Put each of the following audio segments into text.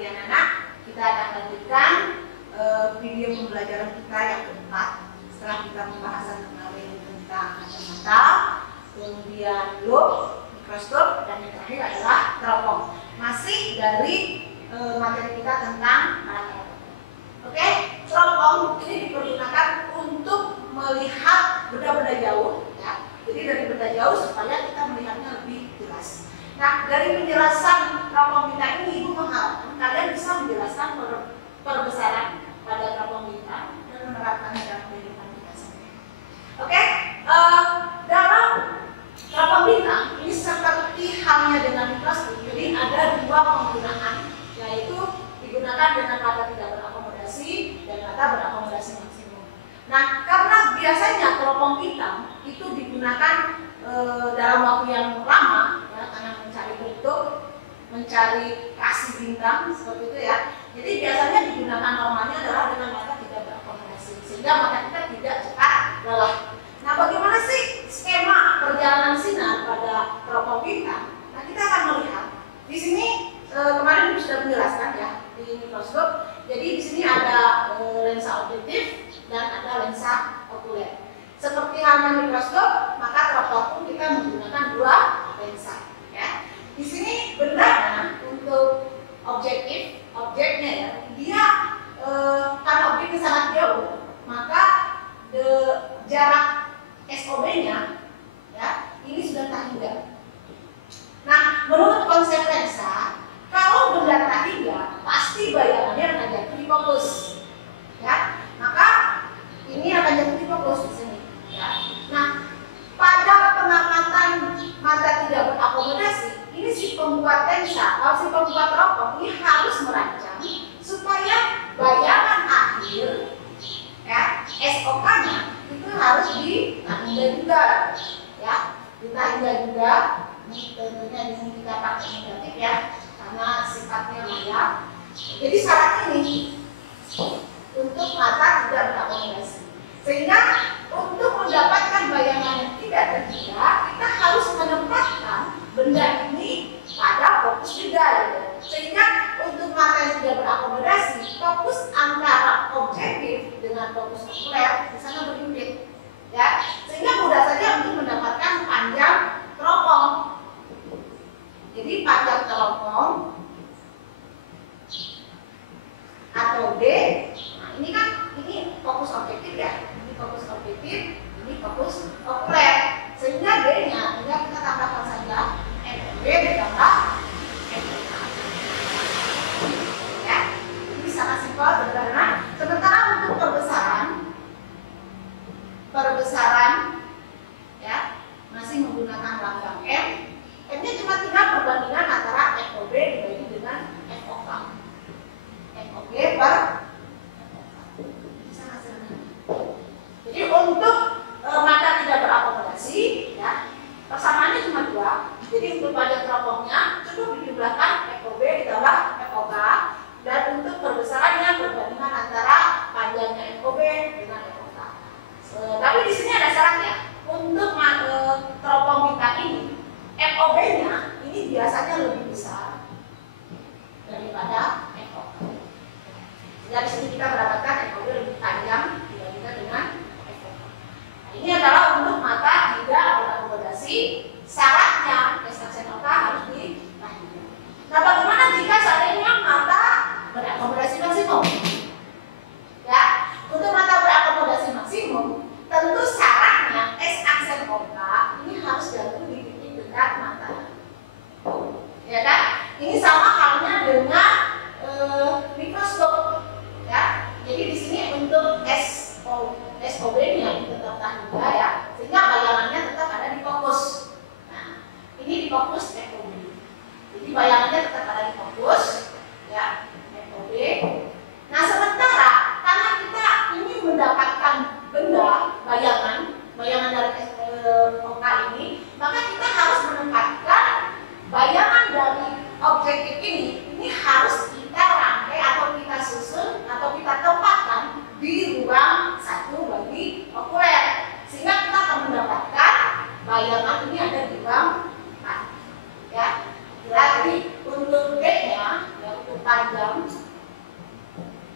lagi anak-anak, kita akan lanjutkan video pembelajaran kita yang keempat. Setelah kita pembahasan kemarin tentang kacamata, kemudian loupe, mikroskop, dan yang terakhir adalah teropong. Masih dari materi kita tentang alat teropong. Oke, teropong ini dipergunakan untuk melihat benda-benda jauh, ya. Jadi dari benda jauh supaya kita melihatnya lebih jelas. Nah, dari penjelasan teropong bintang ini, Ibu mengharapkan kalian bisa menjelaskan perbesaran pada teropong bintang dan menerapkannya dalam kehidupan kita sendiri. Oke, dalam teropong bintang ini seperti halnya dengan mikroskop, jadi ada dua penggunaan, yaitu digunakan dengan mata tidak berakomodasi dan mata berakomodasi maksimum. Nah, karena biasanya teropong bintang itu digunakan dalam waktu yang lama, ya, karena mencari bentuk, mencari kasih bintang seperti itu ya. Jadi biasanya digunakan normalnya adalah dengan mata tidak berakomodasi, sehingga mata kita tidak cepat lelah. Nah, bagaimana sih skema perjalanan sinar pada teropong bintang? Nah, kita akan melihat di sini kemarin Ibu sudah menjelaskan ya di mikroskop. Jadi di sini ada lensa objektif dan ada lensa okuler. Seperti halnya mikroskop, maka teropong pun kita menggunakan dua lensa. Ya. Di sini benarnya untuk objeknya ya, dia karena objeknya sangat jauh, maka jarak SOB-nya ya ini sudah tak hingga. Nah, menurut konsep lensa, kalau benda tak hingga, pasti bayangannya akan jatuh di fokus. Ya, maka ini akan jatuh di fokus di sini. Ya. Nah, pada pengamatan mata tidak berakomodasi, ini si pembuat lensa atau si pembuat teropong ini harus merancang supaya bayangan akhir ya SOK-nya itu harus ditahingga juga, ya, ditahingga juga. Tentunya di sini kita pakai negatif ya, karena sifatnya maya. Jadi syarat ini untuk mata tidak berakomodasi. Sehingga untuk mendapatkan bayangan yang tidak terhingga, kita harus menempatkan benda ini pada fokus juga, ya. Sehingga untuk mata yang tidak berakomodasi, fokus antara objektif dengan fokus okuler di sana berhimpit, ya. Sehingga mudah saja untuk mendapatkan panjang teropong. Jadi panjang teropong atau D, nah ini kan ini fokus objektif ya, ini fokus objektif, ini fokus okuler. Sehingga D-nya tinggal kita tambahkan saja FOB ditambah FOK. Ya, ini sangat simpel sederhana. Sementara untuk perbesaran ya masih menggunakan lambang M. M-nya cuma tinggal perbandingan antara FOB dibagi dengan FOK. FOB per sangat sederhana. Jadi untuk mata tidak berakomodasi, ya, persamaannya cuma dua. Jadi untuk panjang teropongnya cukup dijumlahkan FOB ditambah FOK, dan untuk perbesarannya perbandingan antara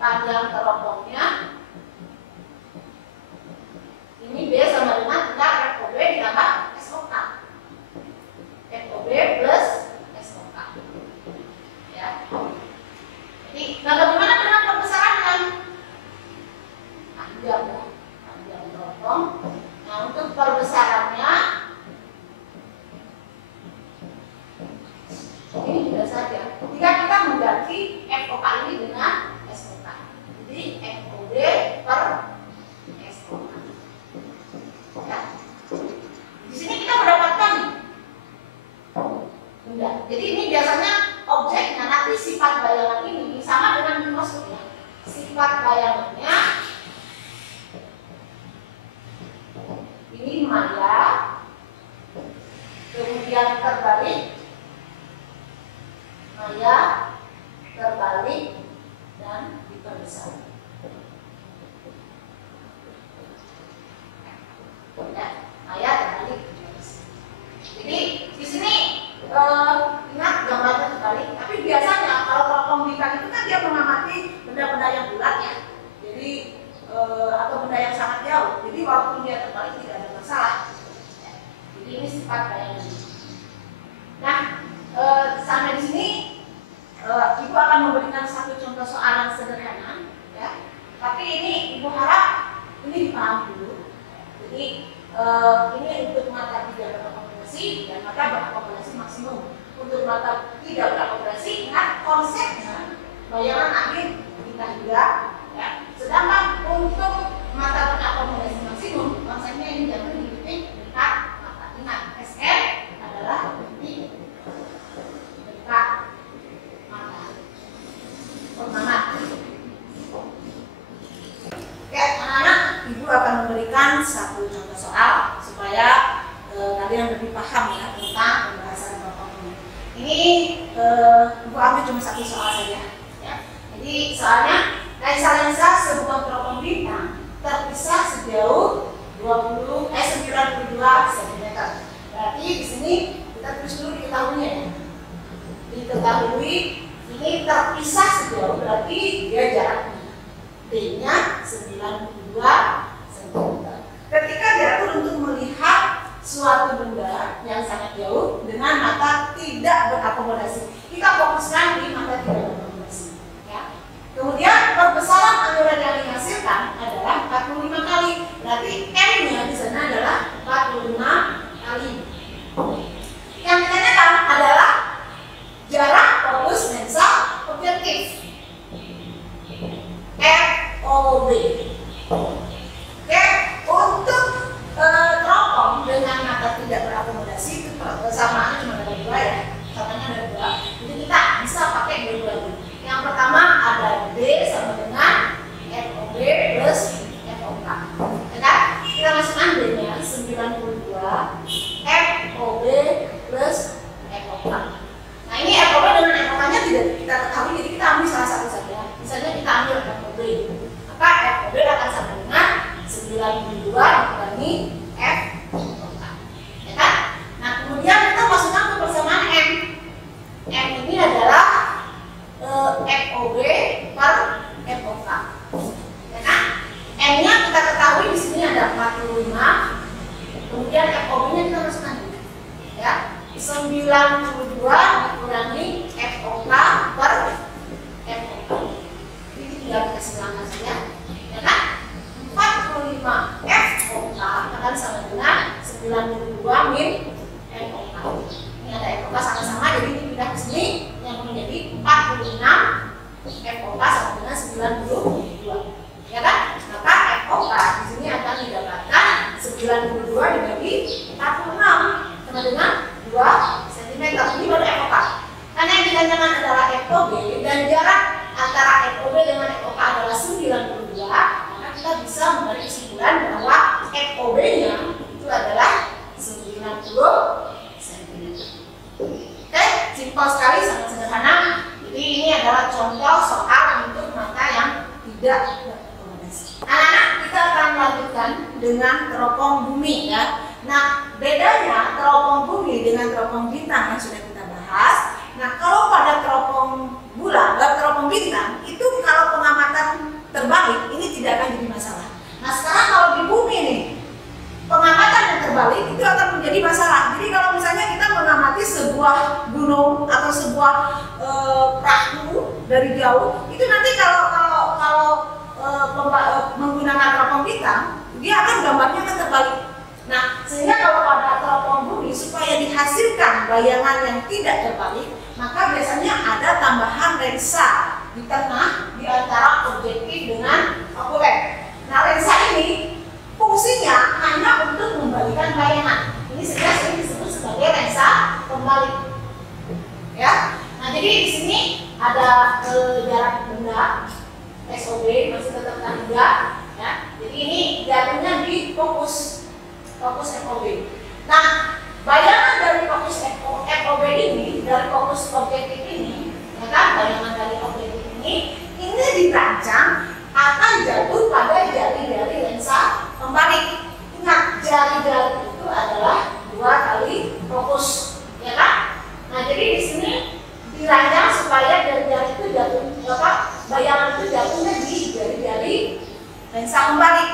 panjang teropongnya ini B sama dengan bentar FOB ditambah SOK. FOB plus SOK. Ya. Jadi bagaimana dengan pembesarannya? Panjang teropong. Nah, untuk perbesarannya ini mudah saja. Jika kita mengganti FOK ini dengan SOK. Jadi FOB per SOK. Ya. Di sini kita mendapatkan mudah. Jadi ini biasanya objeknya, nanti sifat bayangan ini sama dengan mikroskopnya. Sifat bayangannya ini maya, kemudian terbalik, dan diperbesar. Ya, maya terbalik. Jadi di sini ingat gambarnya terbalik. Tapi biasanya kalau teropong bintang itu kan dia mengamati benda-benda yang bulat ya. Jadi atau benda yang sangat jauh. Jadi walaupun dia terbalik tidak ada masalah. Jadi ini sifat bayangan. Nah, sampai di sini Ibu akan memberikan satu contoh soalan sederhana, ya. Tapi ini Ibu harap ini dipahami dulu. Jadi ini untuk mata tidak berakomodasi dan mata berakomodasi maksimum. Untuk mata tidak berakomodasi, ingat konsepnya bayangan akhir kita juga, ya. Sedangkan untuk mata berakomodasi maksimum, konsepnya ini jangan diikuti dekat mata. Ingat SR adalah titik dekat mata. Semangat. Oke, anak-anak, Ibu akan memberikan satu contoh soal supaya kalian lebih paham ya tentang pembahasan teropong ini. Ini Ibu ambil cuma satu soal saja. Ya. Jadi soalnya lensa-lensa sebuah teropong bintang terpisah sejauh 92 cm. Berarti di sini kita tulis dulu diketahuinya ya. Diketahui ini terpisah sejauh, berarti dia jaraknya D-nya 92 cm. Ketika diatur untuk melihat suatu benda yang sangat jauh dengan mata tidak berakomodasi, kita fokuskan di mata tidak berakomodasi. Ya. Kemudian perbesaran angguran yang dihasilkan adalah 45 kali. Berarti M-nya di sana adalah 45 kali. Yang ditanyakan adalah jarak fokus lensa objektif FOB. Oke, untuk teropong dengan mata tidak berakomodasi itu persamaannya cuma ada dua ya, samanya ada dua. Jadi kita bisa pakai dua-duanya. Yang pertama ada D sama dengan FOB plus FOK. Ya kan? Kita masukkan D-nya 92 FOB plus FOK. Nah ini FOB dengan FOK-nya tidak kita ketahui, jadi kita ambil salah satu saja. Misalnya kita ambil FOB, maka FOB akan sama dengan 92 dikurangi FOK. Ya kan? Nah kemudian kita masukkan ke persamaan M. M ini adalah FOB per FOK. Ya kan? M-nya kita ketahui di sini ada 45. Kemudian FOB-nya kita masukkan. Ya. 92 dikurangi FOK per FOK. Ini tinggal kita silangkan saja. Ya kan? 45 FOK akan sama dengan 92 min FOK. Ini ada FOK sama-sama, jadi ini pindah ke sini yang menjadi 46 FOK sama dengan 92. Ya kan? Maka FOK di sini akan didapatkan 92 dibagi 46 sama dengan 2 cm. Ini baru FOK. Karena yang ditanyakan adalah FOB dan jarak antara FOB dengan FOK adalah 92, maka kita bisa menarik kesimpulan bahwa FOB-nya itu adalah 90 cm. Oke, simpel sekali, sangat sederhana. Jadi ini adalah contoh soal untuk mata yang tidak berakomodasi. Anak-anak, kita akan lanjutkan dengan teropong bumi ya. Nah, bedanya teropong bumi dengan teropong bintang yang sudah kita bahas. Nah, kalau pada teropong bulan, bintang itu kalau pengamatan terbalik ini tidak akan jadi masalah. Nah sekarang kalau di bumi nih, pengamatan yang terbalik itu akan menjadi masalah. Jadi kalau misalnya kita mengamati sebuah gunung atau sebuah perahu dari jauh, itu nanti kalau menggunakan teropong bintang, dia akan gambarnya akan terbalik. Nah, sehingga kalau pada teropong bumi supaya dihasilkan bayangan yang tidak terbalik, maka biasanya ada tambahan lensa di tengah di antara objektif dengan okuler. Nah, lensa ini fungsinya hanya untuk membalikan bayangan. Ini sering disebut sebagai lensa pembalik. Ya. Nah, jadi di sini ada jarak benda SOB masih tetap 3, ya. Jadi ini jatuhnya di fokus FOB. Nah, bayangan dari fokus FOB ini, dari fokus objektif ini, ya kan, bayangan dari objektif ini dirancang akan jatuh pada jari-jari lensa pembalik. Ingat, jari-jari itu adalah 2 kali fokus, ya kan? Nah, jadi di sini dirancang supaya jari-jari itu jatuh, bayangan itu jatuhnya di jari-jari lensa pembalik.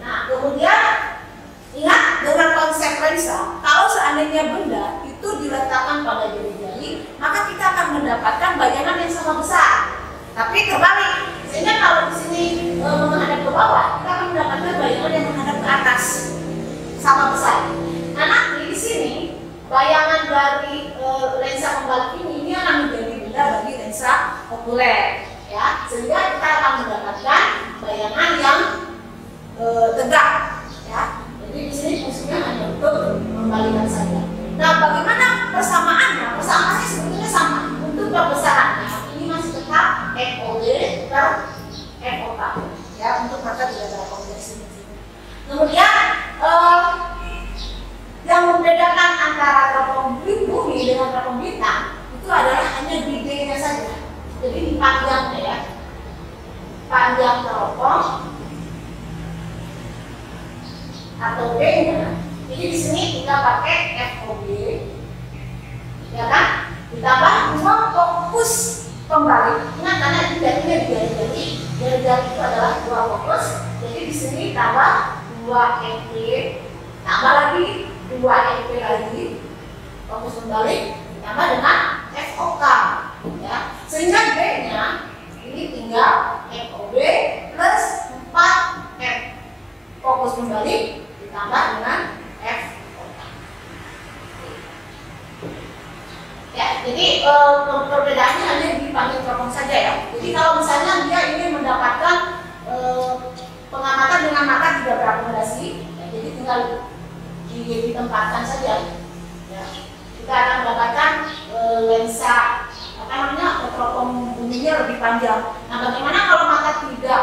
Nah, kemudian ingat dengan konsep lensa, kalau seandainya benda itu diletakkan pada jari-jari, maka kita akan mendapatkan bayangan yang sama besar. Tapi terbalik, sehingga kalau di sini menghadap ke bawah, kita akan mendapatkan bayangan yang menghadap ke atas, sama besar. Nah, nanti di sini bayangan dari lensa pembalik ini akan menjadi benda bagi lensa okuler, ya, sehingga kita akan mendapatkan bayangan yang tegak, ya. Jadi di sini fungsinya hanya untuk membalikan saja. Nah, bagaimana persamaannya? Persamaannya sebetulnya sama. Untuk pembesarannya ini masih tetap FOB per FOK, ya, untuk mata tidak ada konversi. Kemudian yang membedakan antara teropong bumi dengan teropong bintang itu adalah hanya di D-nya saja. Jadi di panjangnya, ya, panjang teropong atau B-nya. Jadi di sini kita pakai FOB, ya kan? Ditambah 2 fokus pembalik. Ingat, karena ini jadinya di jari-jari. Jari-jari itu adalah 2 fokus. Jadi di sini tambah 2 FP, tambah lagi 2 FP lagi, fokus pembalik, ditambah dengan FOK, ya. Sehingga B-nya ini tinggal FOB plus 4 F fokus pembalik ditambah dengan FOK. Ya, jadi perbedaannya hanya di panjang teropong saja, ya. Jadi kalau misalnya dia ingin mendapatkan pengamatan dengan mata tidak berakomodasi, ya, jadi tinggal ditempatkan saja, ya. Kita akan mendapatkan lensa teropong buminya lebih panjang. Nah, bagaimana kalau mata tidak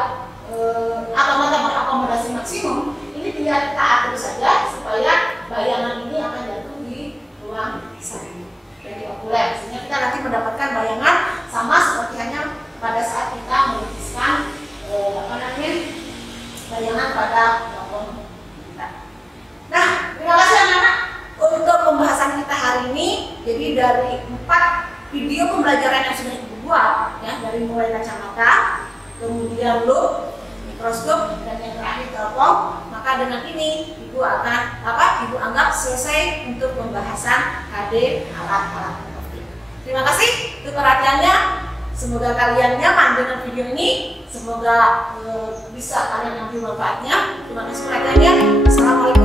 atau mata berakomodasi maksimum? Ini tinggal kita atur saja supaya bayangan ini akan jatuh di ruang satu dari okuler, sehingga kita nanti mendapatkan bayangan sama seperti hanya pada saat kita melukiskan bayangan pada teropong kita. Nah, terima kasih anak-anak untuk pembahasan kita hari ini. Jadi dari 4 video pembelajaran yang sudah dibuat, ya, dari mulai kacamata, kemudian loop, mikroskop, dan yang terakhir teropong, maka dengan ini Ibu anggap selesai untuk pembahasan HD alat-alat optik. Terima kasih untuk perhatiannya. Semoga kalian nyaman dengan video ini. Semoga bisa kalian ambil manfaatnya. Terima kasih perhatiannya. Assalamualaikum.